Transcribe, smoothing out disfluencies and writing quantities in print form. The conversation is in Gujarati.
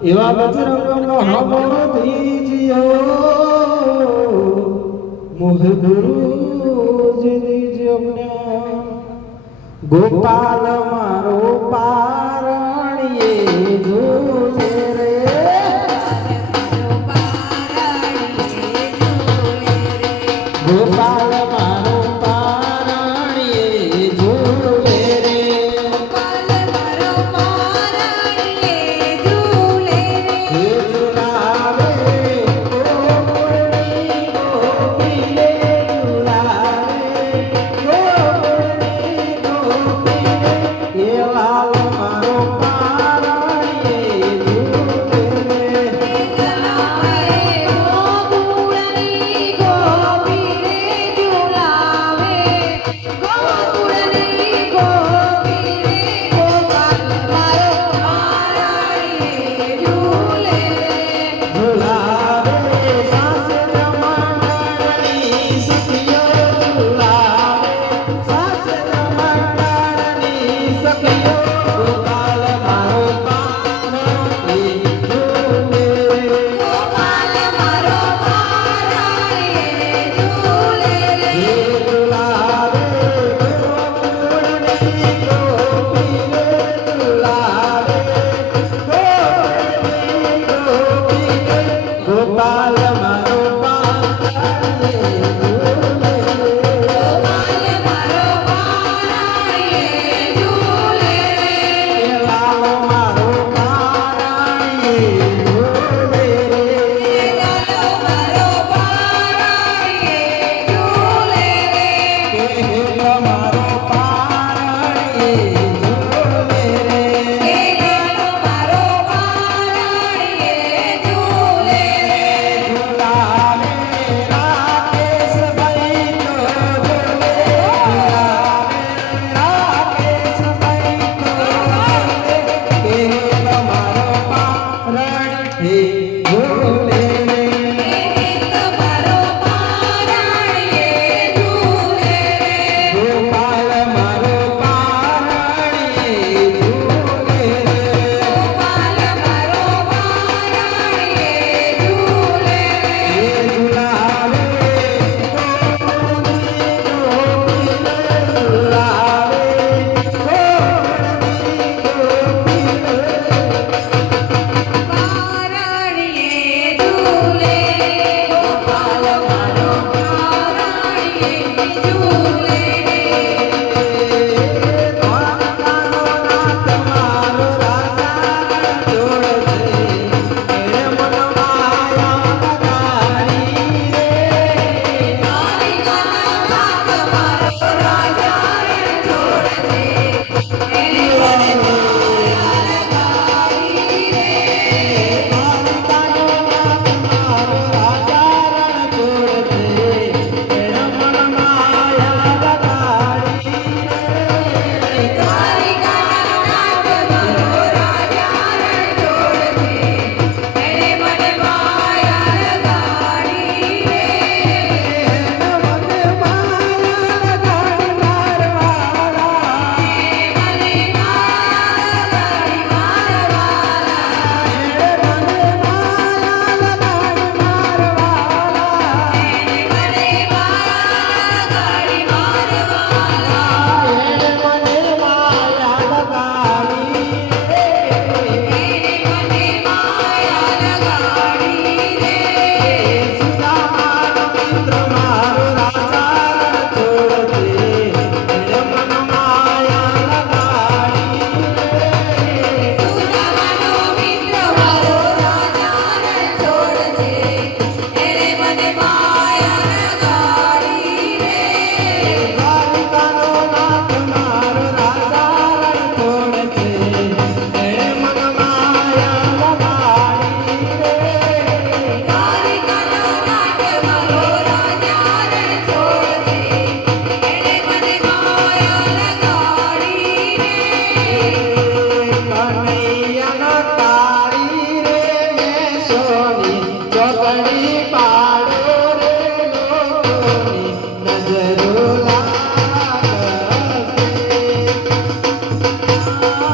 એવા બજરંગનો હામો દીજ્યો મોહ ગુરુજી દીજ્યો જ્ઞાન ગોપાલ મારો પારણીએ ઝૂલે રે ગોપાલ મારો પારણીએ ઝૂલે રે હે ઝુલાવે ગોકુળની ગોપી રે ઝુલાવે ગોકુળની ગોપી રે હે લાલ મારો પારણીએ ઝૂલે રે ઝુલાવે સાસ જમાડની સખીઓ ઝુલાવે સાસ જમાડની સખીઓ ગોપાલ મારો પારણીએ ઝૂલે રે હે ઝુલાવે ગોકુળની ગોપી રે ઝુલાવે ગોકુળની ગોપી રે ગોપાલ મારો પારણીએ ઝૂલે રે હે લાલ મારો પારણીએ ઝૂલે રે હે હેલ મારો પારણીએ